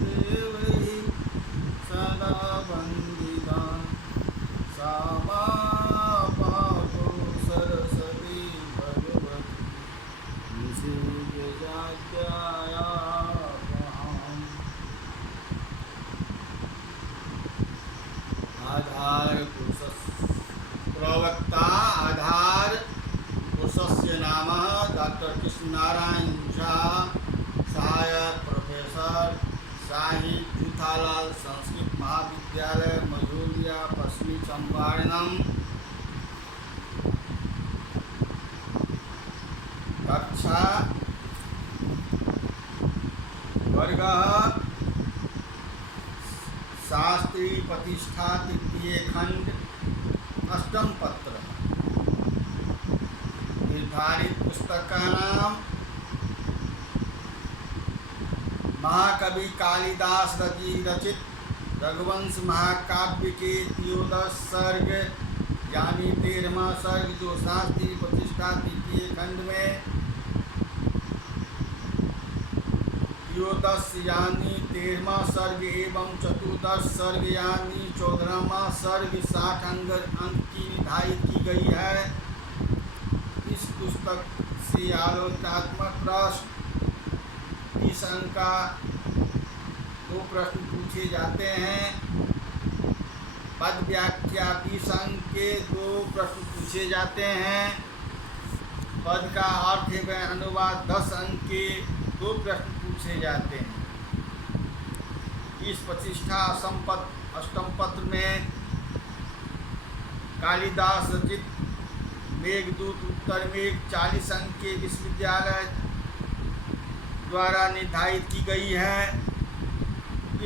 देवैः सदा वन्दिता सा मा पातु सरस्वती भगवती निषेव्यजाड्यायाम्। आधार प्रवक्ता आधार पुरुषस्य नाम डॉक्टर कृष्ण नारायण झा, सहायक प्रोफेसर, साहिब जूथालाल संस्कृत महाविद्यालय, मझौलिया, पश्चिमी चंपारणम। कक्षा वर्ग शास्त्री प्रतिष्ठा तृतीय खंड अष्टम पत्र। निर्धारित पुस्तक का नाम महाकवि कालिदास रचित रघुवंश महाकाव्य के 13 सर्ग यानी 13वां सर्ग, जो शास्त्री प्रतिष्ठा तृतीय खंड में 13 यानी 13वां सर्ग एवं 14 सर्ग यानी 14वां सर्ग 60 अंक की निर्धारित की गई है। इस पुस्तक से आलोचनात्मक प्रश्न 30 अंक का 2 प्रश्न पूछे जाते हैं। पद व्याख्या 20 अंक के 2 प्रश्न पूछे जाते हैं। पद का अर्थ एवं अनुवाद 10 अंक के 2 प्रश्न पूछे जाते हैं। इस प्रतिष्ठा अष्टम पत्र में कालिदास रचित मेघदूत उत्तर मेघ 40 अंक के विश्वविद्यालय द्वारा निर्धारित की गई है।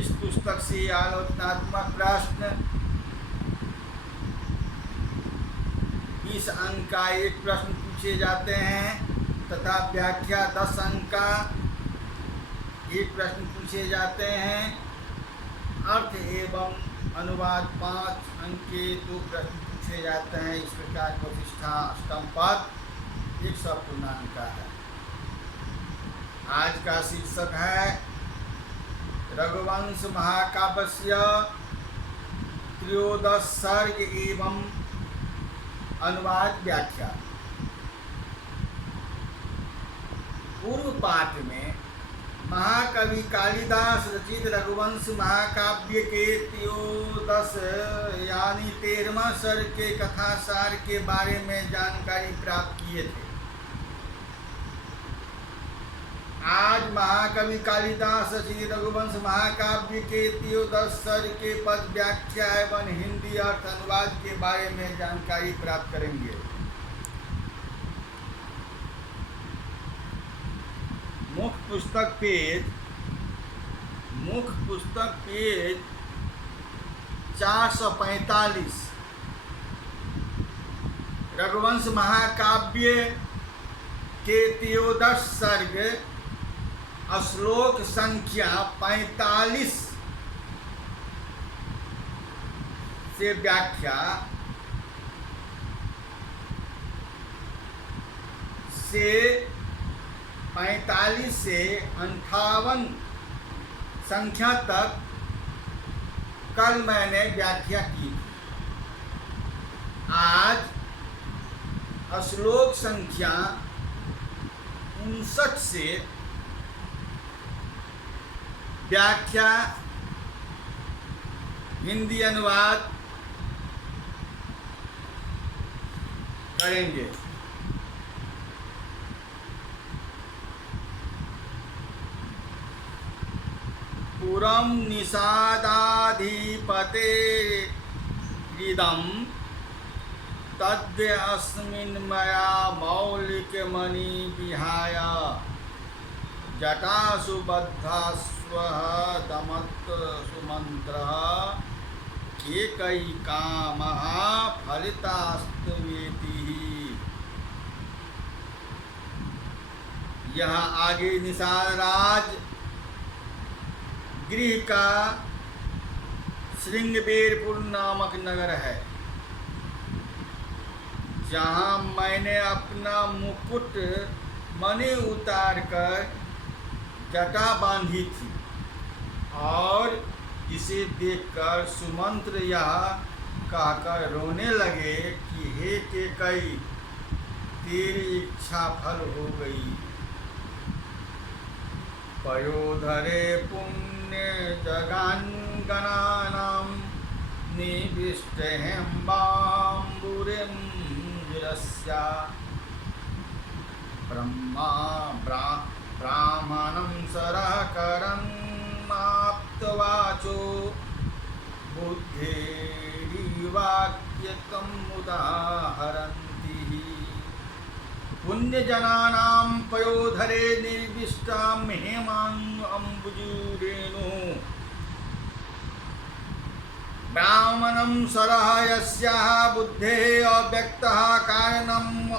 इस पुस्तक से आलोचनात्मक प्रश्न 20 अंक का 1 प्रश्न पूछे जाते हैं तथा व्याख्या 10 अंक का 1 प्रश्न पूछे जाते हैं। अर्थ एवं अनुवाद 5 अंक के 2 प्रश्न पूछे जाते हैं। इस प्रकार प्रतिष्ठा अष्टम पद 100 पूर्णांक का है। आज का शीर्षक है रघुवंश महाकाव्य 13 सर्ग एवं अनुवाद व्याख्या। पूर्व पाठ में महाकवि कालिदास रचित रघुवंश महाकाव्य के 13 यानी 13वां सर्ग के कथासार के बारे में जानकारी प्राप्त किए थे। आज महाकवि कालिदास रचित रघुवंश महाकाव्य के 13 सर्ग के पद व्याख्या एवं हिंदी अर्थ अनुवाद के बारे में जानकारी प्राप्त करेंगे। मुख्य पुस्तक पेज 445 रघुवंश महाकाव्य के 13 सर्ग श्लोक संख्या 45 से व्याख्या से 45 से 58 संख्या तक कल मैंने व्याख्या की। आज श्लोक संख्या 59 से व्याख्या हिंदी अनुवाद करेंगे। पुरं निषादाधिपते इदं तद्य अस्मिन् मया मौलिकमणि विहाय जटासु बद्धास्वः दमत् सुमन्त्रः एकैकामः फलितास्तवेति। यह आगे निषाद राज गृह का श्रृंगबेरपुर नामक नगर है, जहाँ मैंने अपना मुकुट मणि उतार कर जटा बांधी थी और इसे देखकर सुमंत्र यह कहकर रोने लगे कि हे कैकेयी, तेरी इच्छा फल हो गई। पयोधरे पुण्य जगान्गणानां निविष्टहेम्बाम्बुरिं गिरस्या ब्राह्मणं सरःकरन्माप्तवाचो बुद्धेरिवाक्यकमुदाहरन्ति। पुण्यजनानां पयोधरे निर्विष्टां हेमाम्बुजुरेणु ब्राह्मणं सरः यस्याः बुद्धेः अव्यक्तः कारणम्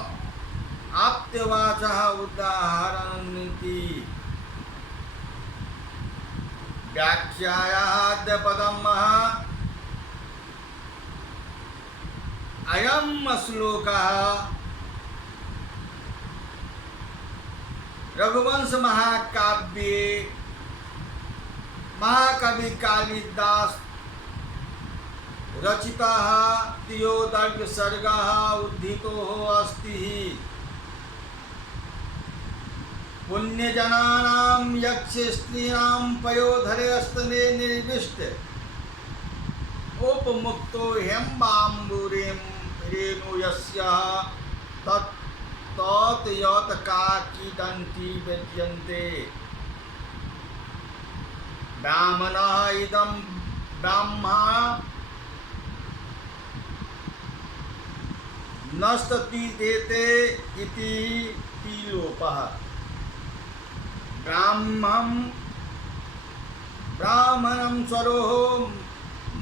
आप्तवाचः उदाहरन्ति। व्याख्यायाद्य पदम् अयं श्लोकः रघुवंश महाकाव्ये महाकवि कालिदास रचितः त्रयोदश सर्गः उद्धितो अस्ति। पुण्यजनानां यक्षस्त्रीणां पयोधरे स्तने निर्विष्ट उपमुक्तो हेम्बाम्बुरें रेणु यस्याः तत् यत् काकिदन्ति विद्यन्ते। ब्राह्मणः इदं ब्रह्मा नस्तति देते इति तिलोपः। ब्राह्मणं स्वरोः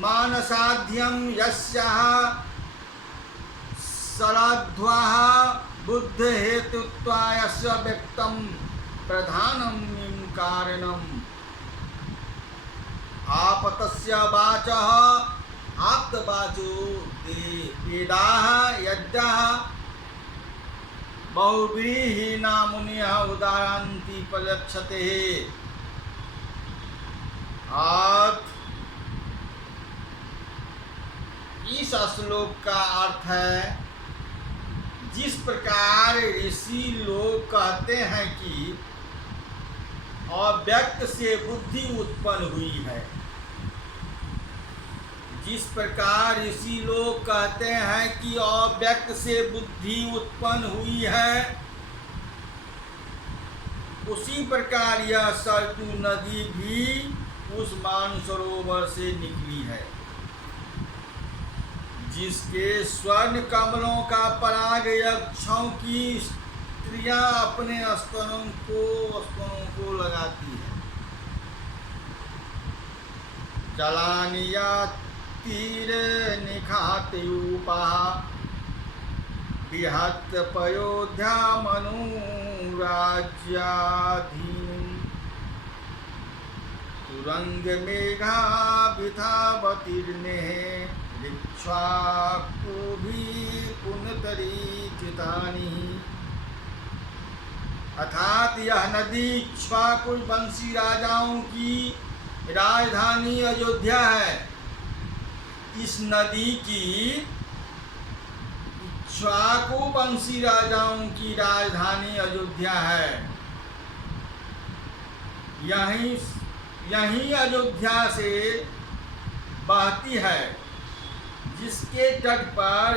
मानसाध्यं यस्याः सराध्वाः बुद्धहेतुत्वायस्य व्यक्तं प्रधानं कारणम्। आपतस्य वाचः आप्तवाचो वेदाः यज्ञाः बहुव्रीहिणा मुनियः उदाहरन्ति प्रलक्षते। इस श्लोक का अर्थ है, जिस प्रकार ऋषि लोग कहते हैं कि अव्यक्त से बुद्धि उत्पन्न हुई है, जिस प्रकार ऋषि लोग कहते हैं कि अव्यक्त से बुद्धि उत्पन्न हुई है, उसी प्रकार यह सरयू नदी भी उस मानसरोवर से निकली है, जिसके स्वर्ण कमलों का पराग यक्षों की स्त्रियां अपने स्तनों को लगाती है। जलानिया तीर निखातयूपा विहत पयोध्या मनुराज्याधीन तुरंग मेघा विधावतीर्णे इक्ष्वाकु भी पुनतरी चितानी। अर्थात यह नदी इक्ष्वाकु वंशी राजाओं की राजधानी अयोध्या है। इस नदी की इक्ष्वाकु वंशी राजाओं की राजधानी अयोध्या है। यहीं अयोध्या से बहती है, जिसके तट पर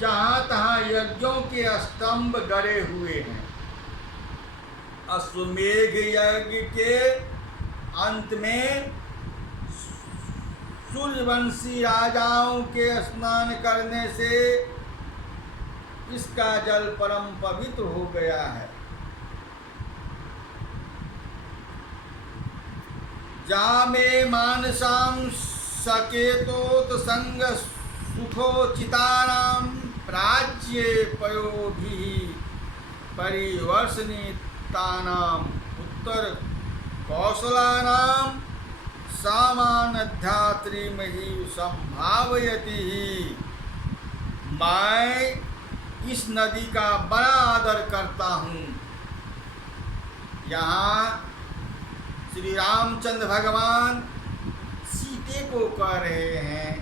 जहाँ तहाँ यज्ञों के स्तंभ गड़े हुए हैं। अश्वमेघ यज्ञ के अंत में सूर्यवंशी राजाओं के स्नान करने से इसका जल परम पवित्र हो गया है। जामे मानसां सकेतोत संग सुखोचितानां प्राच्ये पयोभिः परिवर्षणितानां उत्तर कौशलानां सामान्यधात्रीमहि संभावयति। मैं इस नदी का बड़ा आदर करता हूँ। यहाँ श्री रामचंद्र भगवान सीते को कह रहे हैं,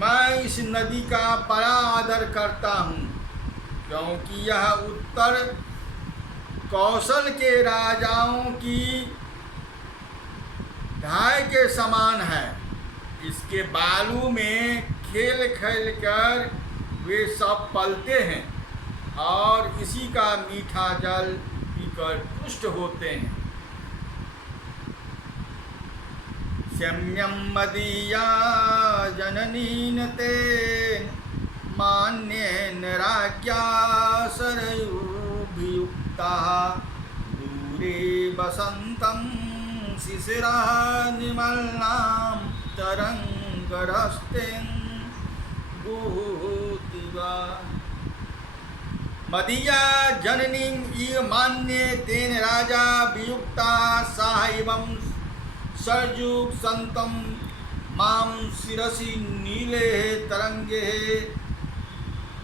मैं इस नदी का बड़ा आदर करता हूँ, क्योंकि यह उत्तर कौशल के राजाओं की गाय के समान है। इसके बालू में खेल खेल कर वे सब पलते हैं और इसी का मीठा जल पीकर पुष्ट होते हैं। शम्यं मदीया जननीन तेन मान्येन राज्ञा सरयूभियुक्ता दूरे वसन्तं शिशिरः निर्मलां तरंगरस्तेन भूतिवा। मदीया जननीं इव मान्ये तेन राजा वियुक्ता साहिबं सर्जुग संतं मां शिरसि नीले तरंगे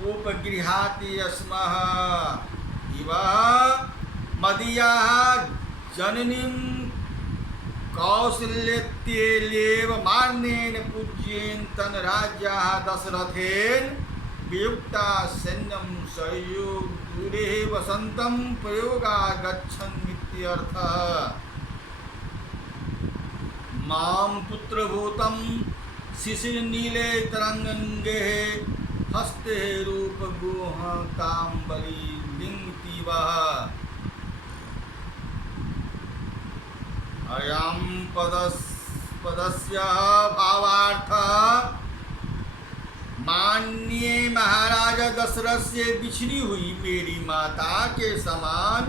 उपगृहाति अस्मः इव। मदीया जननीं कौसल्यत्येलेव मान्येन पूज्येन तन राज्या दशरथेन वियुक्ता सैन्यं सरयुग दूरे वसन्तं प्रयोगा गच्छन्नित्यर्थः। मां पुत्रभूतं शिशिरनीले तरंगे हस्ते रूपगुहाताम्बरी लिङ्गतीवः। अयं पदस्य भावार्थः मान्ये महाराज दशरथ से बिछड़ी हुई मेरी माता के समान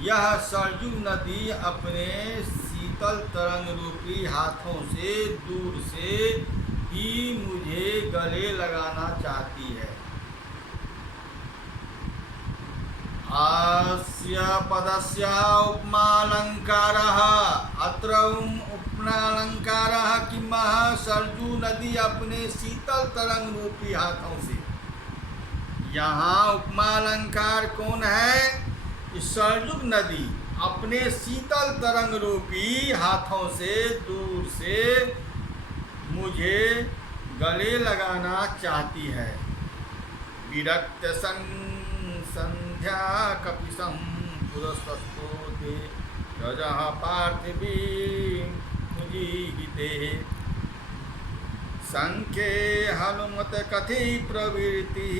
यह सरजू नदी अपने शीतल तरंग रूपी हाथों से दूर से ही मुझे गले लगाना चाहती है। अस्य पदस्य उपमालंकारः अत्र उपमालंकारः किमः सरजू नदी अपने शीतल तरंग रूपी हाथों से। यहाँ उपमालंकार कौन है? सरजू नदी अपने शीतल तरंग रूपी हाथों से दूर से मुझे गले लगाना चाहती है। विरक्त संध्या कपिशं पुरस्तस्ते रजः पार्थिवी मुजीहिते संख्ये हनुमत कथि प्रवृत्ति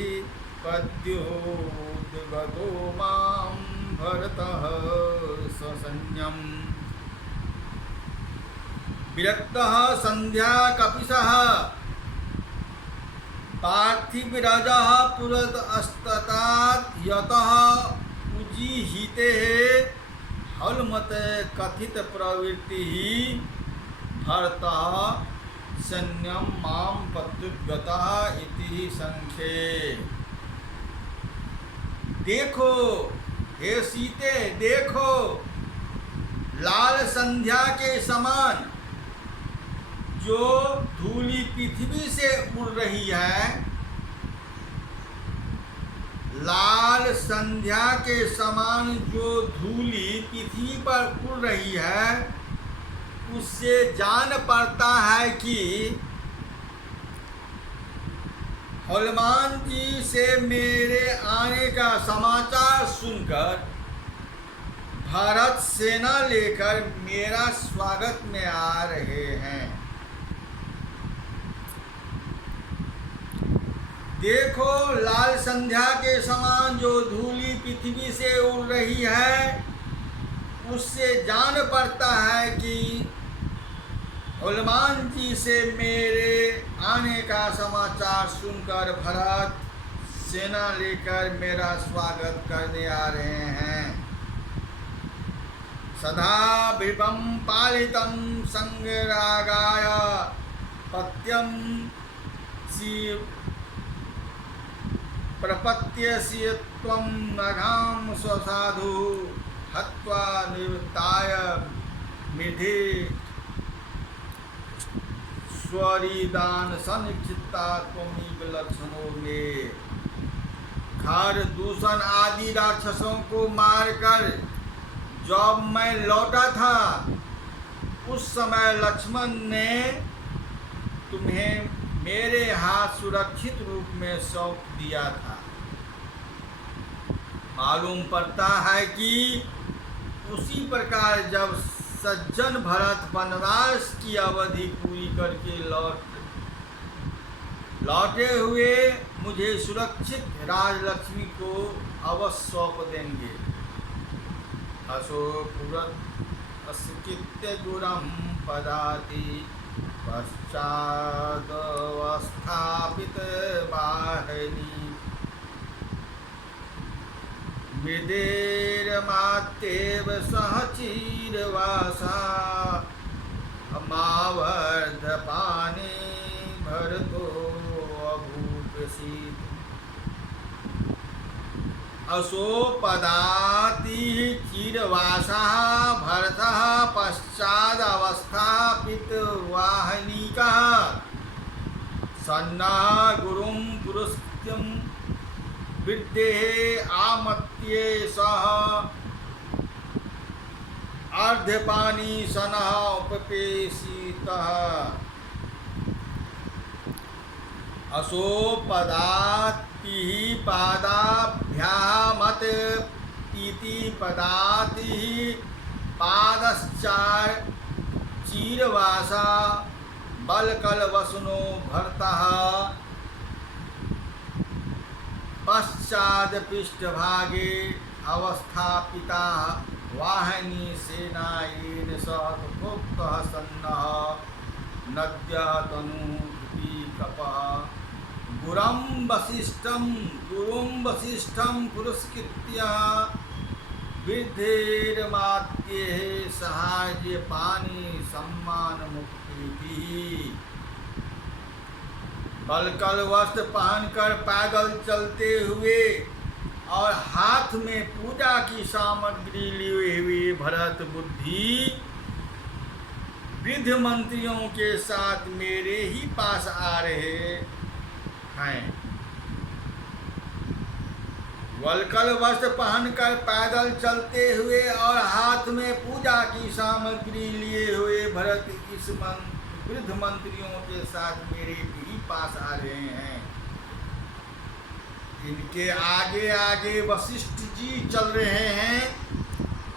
पद्योद्गतो मां भरतः ससंज्ञम्। विरक्तः संध्या कपिशः पार्थिवराजः पुरतस्तात् यतः उजीहिते हलमत कथित प्रवृत्ति भरतः सैन्यं मां पत्युद्गतः इति संख्ये। देखो हे सीते, देखो लाल संध्या के समान जो धूली पृथ्वी से उड़ रही है, लाल संध्या के समान जो धूली पृथ्वी पर उड़ रही है, उससे जान पड़ता है कि हनुमान जी से मेरे आने का समाचार सुनकर भारत सेना लेकर मेरा स्वागत में आ रहे हैं। देखो लाल संध्या के समान जो धूली पृथ्वी से उड़ रही है, उससे जान पड़ता है कि हनुमान जी से मेरे आने का समाचार सुनकर भरत सेना लेकर मेरा स्वागत करने आ रहे हैं। सदा विभं पालितं संगरागाय पत्यं प्रपत्यस्य त्वं नघां स्वसाधु हत्वा निवृत्ताय मिधि स्वरिदान सनिक्षिता त्वमिव लक्षणों में। खर दूषण आदि राक्षसों को मारकर जब मैं लौटा था उस समय लक्ष्मण ने तुम्हें मेरे हाथ सुरक्षित रूप में सौंप दिया था। मालूम पड़ता है कि उसी प्रकार जब सज्जन भरत वनवास की अवधि पूरी करके लौटे हुए मुझे सुरक्षित राजलक्ष्मी को अवश्य सौंप देंगे। अशोपुरत अस्कृत्य गुरम पदाति पश्चादवस्थापित वाहिनी मृदेरमात्येव सह चीरवासा अमावर्धपाने भरतो अभूपसीत्। असोपदाति चीरवासा भरतः पश्चादवस्थापित वाहिनीका सन्ना गुरुं पुरस्त्यं विद्ये आमत्ये सह अर्धपानी सनः उपपेशितः। असोपदाति पादाभ्यामत इति पदाति पादश्चार चीरवासा बलकलवसनो भरतः पश्चाद पृष्ठभागे अवस्थापिता वाहिनी सेनायेन सह प्रोक्तः सन्नः नद्यः तनुः कपः गुरुं वसिष्ठं पुरस्कृत्य विद्धेर्मात्येः सहाय पानी सम्मान मुक्ति। बलकल वस्त्र पहनकर पैदल चलते हुए और हाथ में पूजा की सामग्री लिए हुए भरत बुद्धि वृद्ध मंत्रियों के साथ मेरे ही पास आ रहे हैं। वलकल वस्त्र पहनकर पैदल चलते हुए और हाथ में पूजा की सामग्री लिए हुए भरत इस वृद्ध मंत्रियों के साथ मेरे भी पास आ रहे हैं। इनके आगे आगे वशिष्ठ जी चल रहे हैं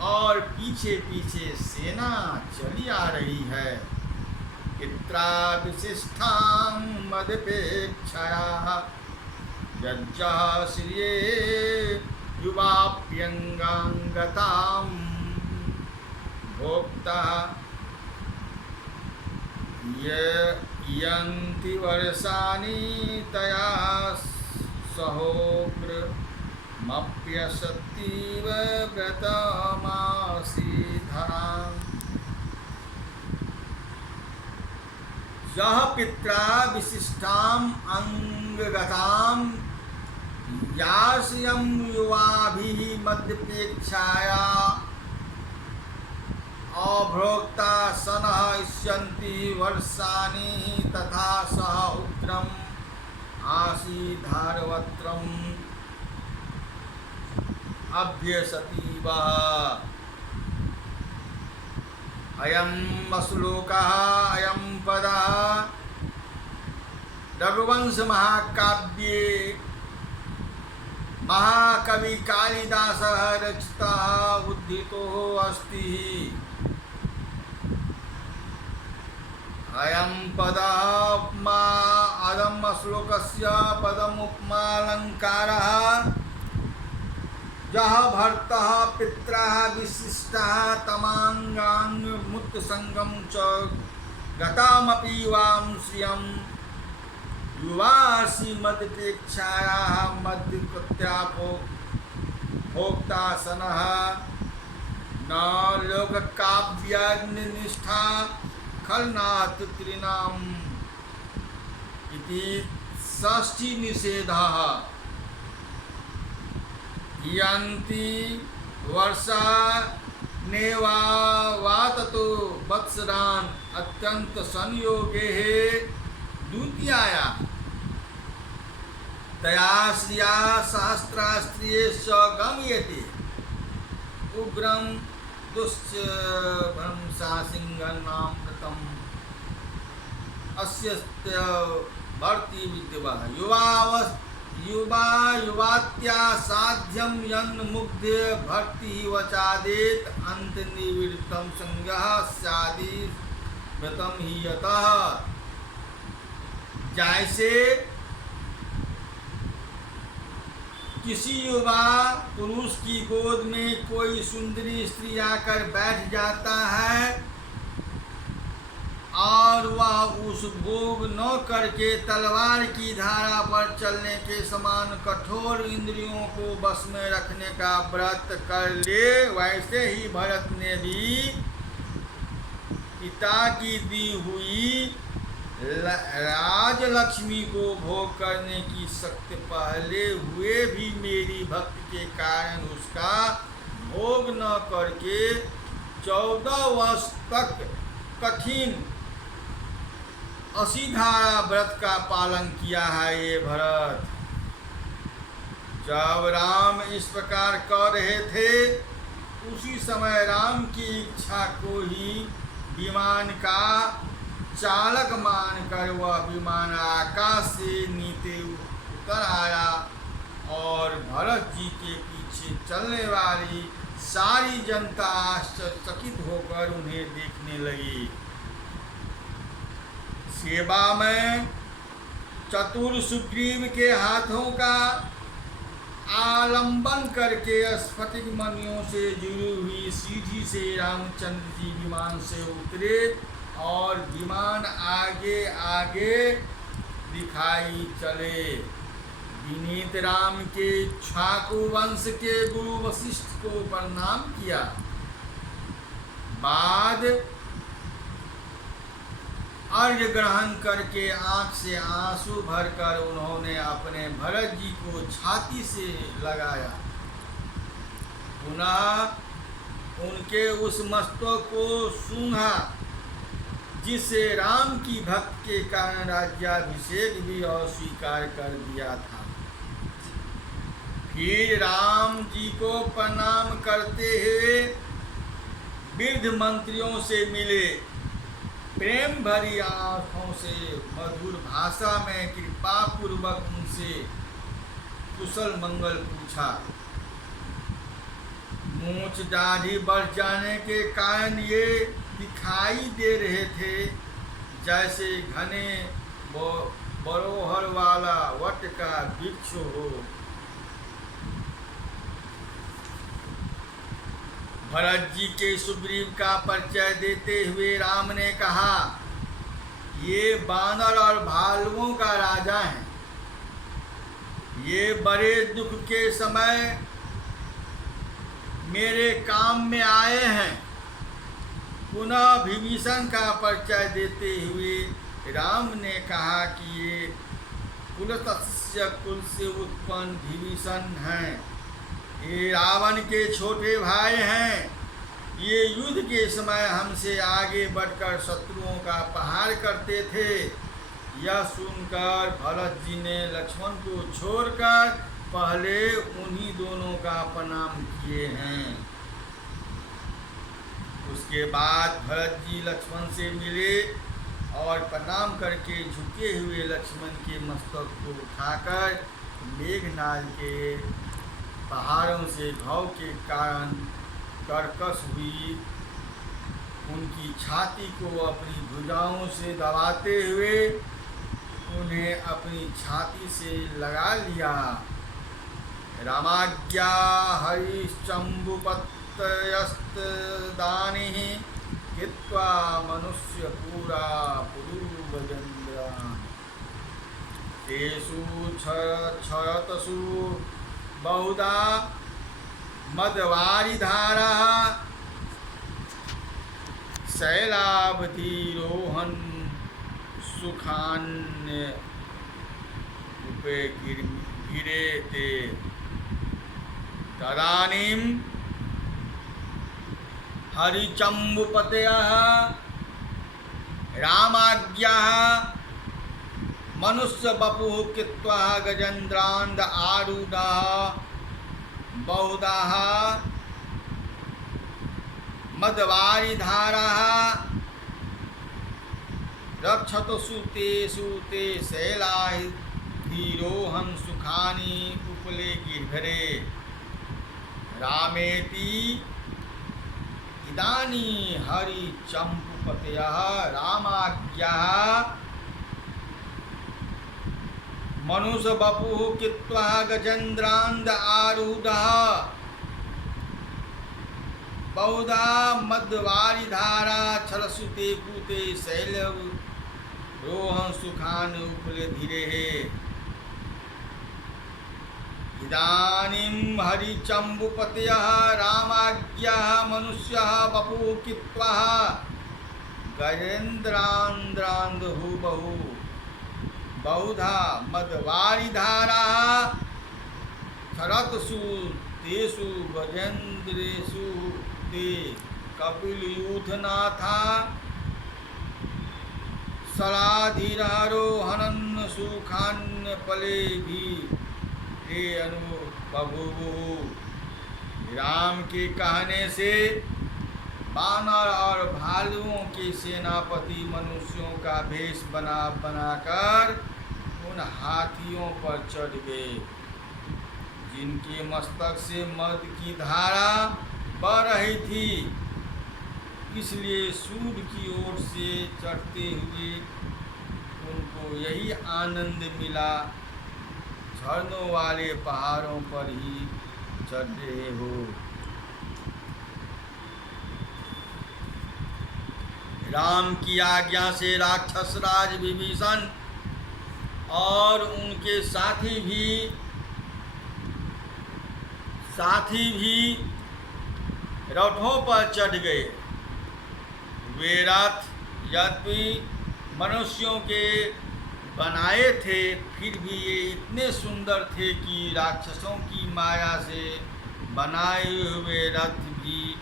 और पीछे पीछे सेना चली आ रही है। इत्रा विशिष्टां मदपेक्षया यज्जा श्रिये युवाप्यंगांगतां भोक्ता यन्ति वर्षाणि तया सहोग्रमप्यसतीव व्रतमासीधराम्। यः पित्रा विशिष्टाम् अंगगतां यास्यं युवाभिः मध्यपेक्षाया अभोक्ता सनः इष्यन्ति वर्षाणि तथा सह उग्रम् आसीधारवत्रम् अभ्यसतीव। अयं श्लोकः अयं पदः रघुवंश महाकाव्ये महाकवि कालिदासः रचितः उद्धृतो अस्ति। अयं पदः अदम श्लोकस्य पदमुपमालङ्कारः यः भर्तः पित्रः विशिष्टः तमाङ्गाङ्गमुत्सङ्गं च गतामपि वां श्रियं युवासि मदपेक्षायाः मध्यकृत्यापो भोक्ता सनः न लोककाव्यनिष्ठा खलनात् तृणाम् इति षष्ठी निषेधः। यन्ति वर्षा नेवावाततो वत्सरान् अत्यंत संयोगे द्वितीयाया तया श्रिया सहस्रास्त्रिये स गम्यते उग्रं दुश्च भ्रंसा सिंहनामृतम् अस्य भर्ति विद्यवा युवात्या साध्यम यन्मुग्ध भक्ति वचादेत अंत निवृत्तम संज्ञा स्यादि व्रतम ही यतः। जैसे किसी युवा पुरुष की गोद में कोई सुंदरी स्त्री आकर बैठ जाता है और वह उस भोग न करके तलवार की धारा पर चलने के समान कठोर इंद्रियों को बस में रखने का व्रत कर ले, वैसे ही भरत ने भी पिता की दी हुई राजलक्ष्मी को भोग करने की शक्ति पहले हुए भी मेरी भक्ति के कारण उसका भोग न करके 14 वर्ष तक कठिन असीधारा व्रत का पालन किया है ये भरत। जब राम इस प्रकार कह रहे थे उसी समय राम की इच्छा को ही विमान का चालक मानकर वह विमान आकाश से नीचे उतर आया और भरत जी के पीछे चलने वाली सारी जनता आश्चर्यचकित होकर उन्हें देखने लगी। सेवा में चतुर सुग्रीव के हाथों का आलंबन करके स्फटिक मणियों से जुड़ी हुई सीढ़ी से रामचंद्र जी विमान से उतरे और विमान आगे आगे दिखाई चले। विनीत राम के इक्ष्वाकु वंश के गुरु वशिष्ठ को प्रणाम किया। बाद अर्घ्य ग्रहण करके आंख से आंसू भरकर उन्होंने अपने भरत जी को छाती से लगाया। पुनः उनके उस मस्तक को सूंघा जिसे राम की भक्ति के कारण राज्याभिषेक भी अस्वीकार कर दिया था। फिर राम जी को प्रणाम करते हुए वृद्ध मंत्रियों से मिले। प्रेम भरी आँखों से मधुर भाषा में कृपा पूर्वक उनसे कुशल मंगल पूछा। मूंछ दाढ़ी बढ़ जाने के कारण ये दिखाई दे रहे थे जैसे घने बरोहर वाला वट का वृक्ष हो। भरत जी के सुग्रीव का परिचय देते हुए राम ने कहा, ये बानर और भालुओं का राजा है। ये बड़े दुख के समय मेरे काम में आए हैं। पुनः विभीषण का परिचय देते हुए राम ने कहा कि ये कुलतस्य कुल से उत्पन्न विभीषण हैं। ये रावण के छोटे भाई हैं। ये युद्ध के समय हमसे आगे बढ़कर शत्रुओं का प्रहार करते थे। यह सुनकर भरत जी ने लक्ष्मण को छोड़कर पहले उन्हीं दोनों का प्रणाम किए हैं। उसके बाद भरत जी लक्ष्मण से मिले और प्रणाम करके झुके हुए लक्ष्मण के मस्तक को उठाकर मेघनाद के पहाड़ों से घाव के कारण कर्कश हुई उनकी छाती को अपनी भुजाओं से दबाते हुए उन्हें अपनी छाती से लगा लिया। रामाज्ञा हरिश्चम्बुपतयस्तदानिः हित्वा मनुष्य पूरा पुरुवजन्द्रान् तेषु क्षरतसु बहुधा मदवारिधारा शैलावधिरोहन् सुखान्य उपे गिरे ते तदानीं हरिचम्बुपतयः रामाज्ञाः मनुष्य बपुः कृत्वा गजेन्द्रान् आरूढाः बहुधाः मदवारिधारः रक्षतु सुते सुते शैलाहि धीरोहं सुखानि उपले गिर्भरे रामेति इदानी हरि चंपुपतयः रामाज्ञाः मनुष बपुः कित्वा गजेन्द्रान्द आरूढः बहुधा मदवारिधारा छलसुते पूते शैलव रोहं सुखान उपले धीरे इदानीं हरिचम्बुपतयः रामाज्ञाः मनुष्यः बपुः कित्वा गजेन्द्रान्द्रान्धुः बहु बहुधा मदवारिधाराः छरत्सु तेषु गजेन्द्रेषु ते कपिलयूथनाथा सलाधिरारोहणं सुखान्यपले भी हे अनुभवुः। राम के कहने से बानर और भालुओं के सेनापति मनुष्यों का भेष बनाकर उन हाथियों पर चढ़ गए जिनके मस्तक से मद की धारा बह रही थी। इसलिए सूर्य की ओर से चढ़ते हुए उनको यही आनंद मिला, झरनों वाले पहाड़ों पर ही चढ़ रहे हो। राम की आज्ञा से राक्षस राज विभीषण और उनके साथी भी रथों पर चढ़ गए। वे रथ यद्यपि मनुष्यों के बनाए थे, फिर भी ये इतने सुंदर थे कि राक्षसों की माया से बनाए हुए रथ भी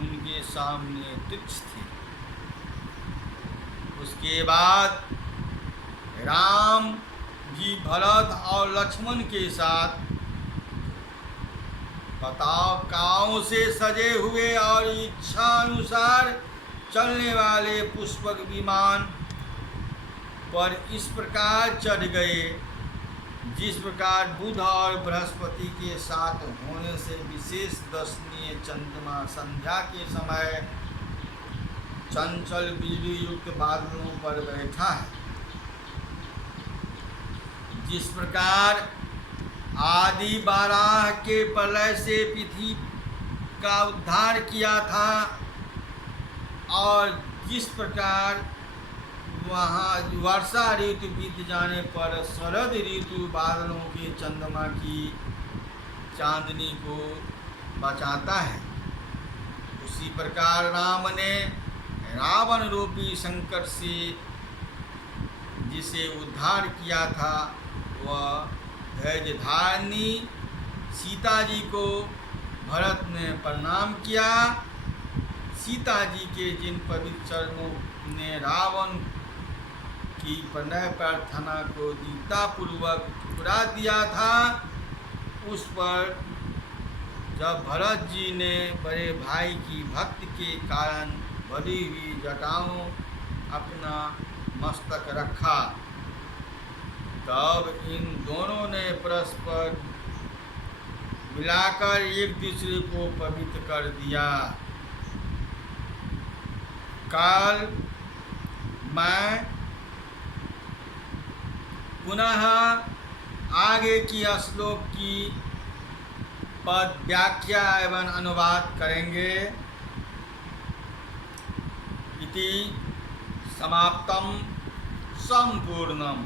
उनके सामने तुच्छ थे। उसके बाद राम जी भरत और लक्ष्मण के साथ पताकाओं से सजे हुए और इच्छा अनुसार चलने वाले पुष्पक विमान पर इस प्रकार चढ़ गए जिस प्रकार बुध और बृहस्पति के साथ होने से विशेष दर्शनीय चंद्रमा संध्या के समय चंचल बिजली युक्त बादलों पर बैठा है। जिस प्रकार आदि बाराह के प्रलय से पृथ्वी का उद्धार किया था और जिस प्रकार वहाँ वर्षा ऋतु बीत जाने पर शरद ऋतु बादलों के चंद्रमा की चांदनी को बचाता है, उसी प्रकार राम ने रावण रूपी संकट से जिसे उद्धार किया था वह धैर्य धारिणी सीता जी को भरत ने प्रणाम किया। सीता जी के जिन पवित्र चरणों ने रावण की प्रणय प्रार्थना को दीनतापूर्वक ठुकरा दिया था, उस पर जब भरत जी ने बड़े भाई की भक्ति के कारण बढ़ी हुई जटाओं अपना मस्तक रखा, तब इन दोनों ने परस्पर मिलाकर एक दूसरे को पवित्र कर दिया। काल मैं पुनः आगे की श्लोक की पद व्याख्या एवं अनुवाद करेंगे। इति समाप्तम संपूर्णम।